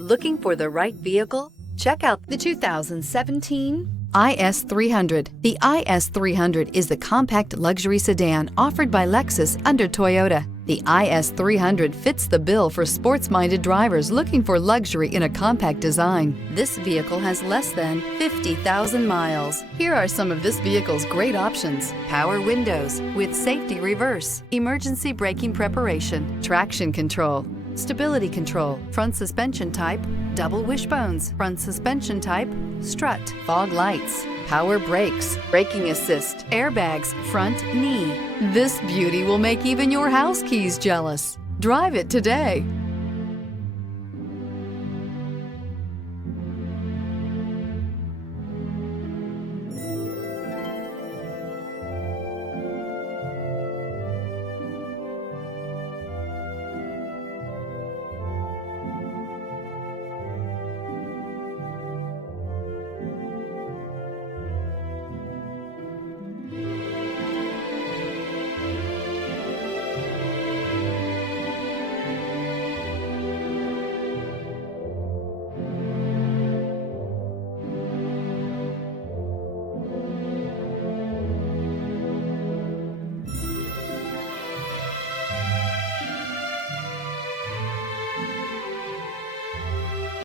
Looking for the right vehicle? Check out the 2017 IS300. The IS300 is the compact luxury sedan offered by Lexus under Toyota. The IS300 fits the bill for sports-minded drivers looking for luxury in a compact design. This vehicle has less than 50,000 miles. Here are some of this vehicle's great options: power windows with safety reverse, emergency braking preparation, traction control, stability control, front suspension type, double wishbones, front suspension type, strut, fog lights, power brakes, braking assist, airbags, front knee. This beauty will make even your house keys jealous. Drive it today.